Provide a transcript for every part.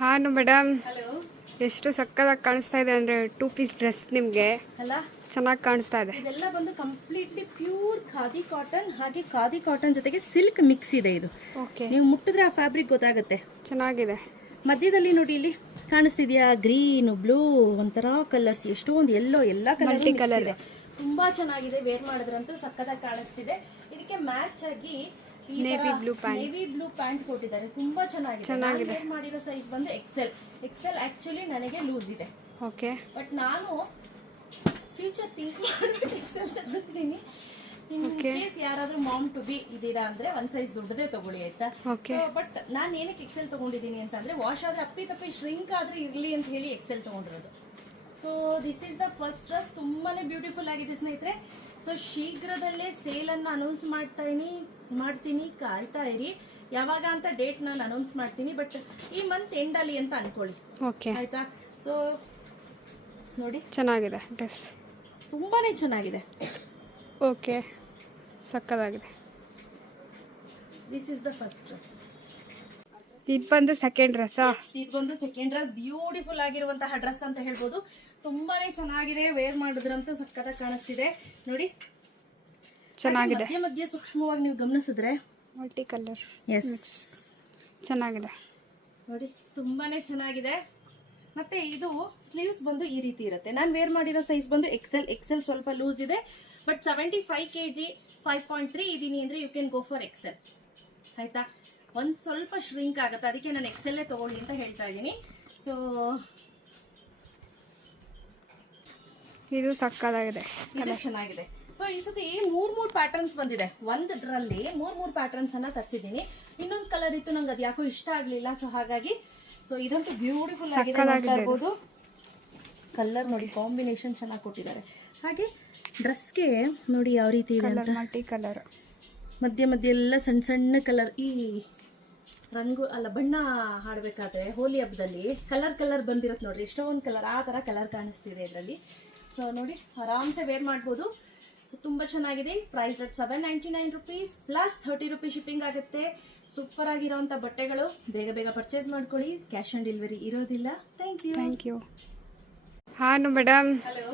ಹಾನು madam, hello. ಎಷ್ಟು ಸಕ್ಕತ್ತಾಗಿ ಕಾಣಿಸ್ತಾ ಇದೆ ಅಂದರೆ 2 ಪೀಸ್ ಡ್ರೆಸ್ ನಿಮಗೆ ಅಲ್ಲ, ಚೆನ್ನಾಗಿ ಕಾಣಿಸ್ತಾ ಇದೆ. ಇದೆಲ್ಲ ಬಂದು ಕಂಪ್ಲೀಟ್ಲಿ ಪ್ಯೂರ್ ಖಾದಿ ಕಾಟನ್, ಹಾಗೆ ಖಾದಿ ಕಾಟನ್ ಜೊತೆಗೆ ಸಿಲ್ಕ್ ಮಿಕ್ಸ್ ಇದೆ ಇದು. ಓಕೆ, ನೀವು ಮುಟ್ಟಿದ್ರೆ ಆ ಫ್ಯಾಬ್ರಿಕ್ ಗೊತ್ತಾಗುತ್ತೆ. ಚೆನ್ನಾಗಿದೆ. ಮಧ್ಯದಲ್ಲಿ ನೋಡಿ, ಇಲ್ಲಿ ಕಾಣಿಸ್ತಿದ್ಯಾ? ಗ್ರೀನ್, ಬ್ಲೂ, ಒಂಥರ ಕಲರ್ಸ್, ಎಷ್ಟೊಂದು ಎಲ್ಲೋ, ಎಲ್ಲ ಕಲರ್ ಇದೆ. ತುಂಬಾ ಚೆನ್ನಾಗಿದೆ. ವೇರ್ ಮಾಡಿದ್ರಂತೂ ಸಕ್ಕತ್ತಾಗಿ ಕಾಣಿಸ್ತಿದೆ. ಇದಕ್ಕೆ ಮ್ಯಾಚ್ ಆಗಿ ನೇವಿ ಬ್ಲೂ ಪ್ಯಾಂಟ್ ಕೊಟ್ಟಿದ್ದಾರೆ. ತುಂಬಾ ಚೆನ್ನಾಗಿದೆ. ವೇರ್ ಮಾಡಿರೋ ಸೈಜ್ ಬಂದು ಎಕ್ಸೆಲ್ ಆಕ್ಚುಲಿ ನನಗೆ ಲೂಸ್ ಇದೆ. ಓಕೆ, ಬಟ್ ನಾನು ಫ್ಯೂಚರ್ ಥಿಂಕ್ ಮಾಡ್ಬಿಟ್ಟು ಎಕ್ಸೆಲ್ ತಗೊಂಡಿದ್ದೀನಿ. ಇನ್ ಕೇಸ್ ಯಾರಾದ್ರೂ ಮಾಮ್ ಟು ಬಿ ಇದೀರಾ ಅಂದ್ರೆ ಒಂದ್ ಸೈಜ್ ದೊಡ್ಡದೇ ತಗೊಳ್ಳಿ, ಆಯ್ತಾ? ಬಟ್ ನಾನು ಏನಕ್ಕೆ ಎಕ್ಸೆಲ್ ತಗೊಂಡಿದ್ದೀನಿ ಅಂತಂದ್ರೆ, ವಾಶ್ ಆದ್ರೆ ಅಪ್ಪಿ ಶ್ರಿಂಕ್ ಆದ್ರೆ ಇರ್ಲಿ ಅಂತ ಹೇಳಿ ಎಕ್ಸೆಲ್ ತಗೊಂಡಿರೋದು. So this is the first dress. ತುಂಬಾನೇ ಬ್ಯೂಟಿಫುಲ್ ಆಗಿದೆ ಸ್ನೇಹಿತರೆ. ಸೊ ಶೀಘ್ರದಲ್ಲೇ ಸೇಲ್ ಅನ್ನ ಅನೌನ್ಸ್ ಮಾಡ್ತೀನಿ, ಕಾಯ್ತಾ ಇರಿ. ಯಾವಾಗ ಅಂತ ಡೇಟ್ ನಾನು ಅನೌನ್ಸ್ ಮಾಡ್ತೀನಿ, ಬಟ್ ಈ ಮಂತ್ ಎಂಡ್ ಅಲ್ಲಿ ಅಂತ ಅನ್ಕೊಳ್ಳಿ, ಆಯ್ತಾ? ಸೊ ನೋಡಿ, ಚೆನ್ನಾಗಿದೆ ಡ್ರೆಸ್, ತುಂಬಾನೇ ಚೆನ್ನಾಗಿದೆ. ಓಕೆ, ಸಕ್ಕತ್ತಾಗಿದೆ. This is the first dress. ಇದು ಬಂದು ಸೆಕೆಂಡ್ ಡ್ರೆಸ್. ಇದು ಬಂದು ಸೆಕೆಂಡ್ ಡ್ರೆಸ್. ಬ್ಯೂಟಿಫುಲ್ ಆಗಿರುವಂತಹ ಡ್ರೆಸ್ ಅಂತ ಹೇಳ್ಬೋದು. ತುಂಬಾನೇ ಚೆನ್ನಾಗಿದೆ. ವೇರ್ ಮಾಡಿದ್ರಂತೂ ಸಕ್ಕತ್ತಾಗಿ ಕಾಣಿಸ್ತಿದೆ. ನೋಡಿ, ಚೆನ್ನಾಗಿದೆ. ಮಧ್ಯ ಸೂಕ್ಷ್ಮವಾಗಿ ನೀವು ಗಮನಿಸಿದ್ರೆ ಮಲ್ಟಿ ಕಲರ್. ಎಸ್, ಚೆನ್ನಾಗಿದೆ. ನೋಡಿ, ತುಂಬಾನೇ ಚೆನ್ನಾಗಿದೆ. ಮತ್ತೆ ಇದು ಸ್ಲೀವ್ಸ್ ಬಂದು ಈ ರೀತಿ ಇರುತ್ತೆ. ನಾನು ವೇರ್ ಮಾಡಿರೋ ಸೈಜ್ ಬಂದು ಎಕ್ಸೆಲ್ ಸ್ವಲ್ಪ ಲೂಸ್ ಇದೆ. ಬಟ್ 75 kg 5.3 ಇದೀನಿ ಅಂದ್ರೆ you can go for Excel, ಆಯ್ತಾ? ಒಂದ್ ಸ್ವಲ್ಪ ಶ್ರಿಂಕ್ ಆಗುತ್ತೆ, ಅದಕ್ಕೆ ನಾನು ಎಕ್ಸೆಲ್ಲೇ ತಗೊಳ್ಳಿ ಅಂತ ಹೇಳ್ತಾ ಇದ್ದೀನಿ. ಸೊ ಇದು ಸಕ್ಕತ್ತಾಗಿದೆ, ಇದು ಚೆನ್ನಾಗಿದೆ. ಸೊ ಈ ಸತಿ ಮೂರ್ ಪ್ಯಾಟರ್ನ್ಸ್ ಬಂದಿದೆ. ಒಂದ್ರಲ್ಲಿ ಮೂರ್ ಪ್ಯಾಟರ್ನ್ಸ್ ಅನ್ನ ತರಿಸಿದ್ದೀನಿ. ಇನ್ನೊಂದು ಕಲರ್ ಇತ್ತು, ನಂಗೆ ಅದು ಯಾಕೋ ಇಷ್ಟ ಆಗ್ಲಿಲ್ಲ. ಸೊ ಹಾಗಾಗಿ ಇದಂತೂ ಬ್ಯೂಟಿಫುಲ್ ಆಗಿದೆ. ಕಲರ್ ನೋಡಿ, ಕಾಂಬಿನೇಷನ್ ಚೆನ್ನಾಗಿ ಕೊಟ್ಟಿದ್ದಾರೆ. ಹಾಗೆ ಡ್ರೆಸ್ಗೆ ನೋಡಿ ಯಾವ ರೀತಿ ಇದೆ ಅಂತ. ಮಲ್ಟಿ ಕಲರ್, ಮಧ್ಯ ಎಲ್ಲ ಸಣ್ಣ ಸಣ್ಣ ಕಲರ್. ಈ ರಂಗು ಅಲ್ಲ, ಬಣ್ಣ ಹಾಡ್ಬೇಕಾದ್ರೆ ಹೋಲಿ ಹಬ್ಬದಲ್ಲಿ ಕಲರ್ ಬಂದಿರುತ್ತೆ ನೋಡ್ರಿ, ಎಷ್ಟೊಂದು ಕಲರ್, ಆ ತರ ಕಲರ್ ಕಾಣಿಸ್ತಿದೆ ಇದರಲ್ಲಿ. ಸೊ ನೋಡಿ, ಆರಾಮ್ಸೆ ವೇರ್ ಮಾಡ್ಬೋದು. ಸೊ ತುಂಬಾ ಚೆನ್ನಾಗಿದೆ. Price rate 799 rupees plus 30 rupees shipping ಆಗುತ್ತೆ. ಸೂಪರ್ ಆಗಿರೋಂಥ ಬಟ್ಟೆಗಳು. ಬೇಗ ಪರ್ಚೇಸ್ ಮಾಡ್ಕೊಳ್ಳಿ. ಕ್ಯಾಶ್ ಆನ್ ಡೆಲಿವರಿ ಇರೋದಿಲ್ಲ. Thank you. ಹಾನು ಮೇಡಮ್, ಹಲೋ.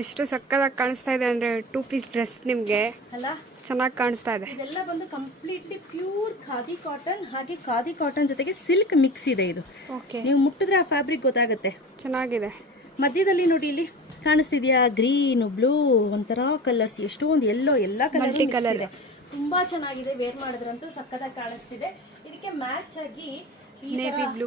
ಎಷ್ಟು ಸಕ್ಕತ್ತಾಗಿ ಕಾಣಿಸ್ತಾ ಇದೆ ಅಂದರೆ 2 ಪೀಸ್ ಡ್ರೆಸ್ ನಿಮಗೆ ಅಲ್ಲ, ಚೆನ್ನಾಗಿ ಕಾಣಿಸ್ತಾ ಇದೆ. ಇದೆಲ್ಲ ಬಂದು ಕಂಪ್ಲೀಟ್ಲಿ ಪ್ಯೂರ್ ಖಾದಿ ಕಾಟನ್, ಹಾಗೆ ಖಾದಿ ಕಾಟನ್ ಜೊತೆಗೆ ಸಿಲ್ಕ್ ಮಿಕ್ಸ್ ಇದೆ ಇದು. ಓಕೆ, ನೀವು ಮುಟ್ಟಿದ್ರೆ ಆ ಫ್ಯಾಬ್ರಿಕ್ ಗೊತ್ತಾಗುತ್ತೆ. ಚೆನ್ನಾಗಿದೆ. ಮಧ್ಯದಲ್ಲಿ ನೋಡಿ, ಇಲ್ಲಿ ಕಾಣಿಸ್ತಿದ್ಯಾ? ಗ್ರೀನ್, ಬ್ಲೂ, ಒಂಥರ ಕಲರ್ಸ್, ಎಷ್ಟೊಂದು ಎಲ್ಲೋ, ಎಲ್ಲ ಕಲರ್ ಇದೆ. ತುಂಬಾ ಚೆನ್ನಾಗಿದೆ. ವೇರ್ ಮಾಡಿದ್ರಂತೂ ಸಕ್ಕತ್ತಾಗಿ ಕಾಣಿಸ್ತಿದೆ. ಇದಕ್ಕೆ ಮ್ಯಾಚ್ ಆಗಿ ನೇವಿ ಬ್ಲೂ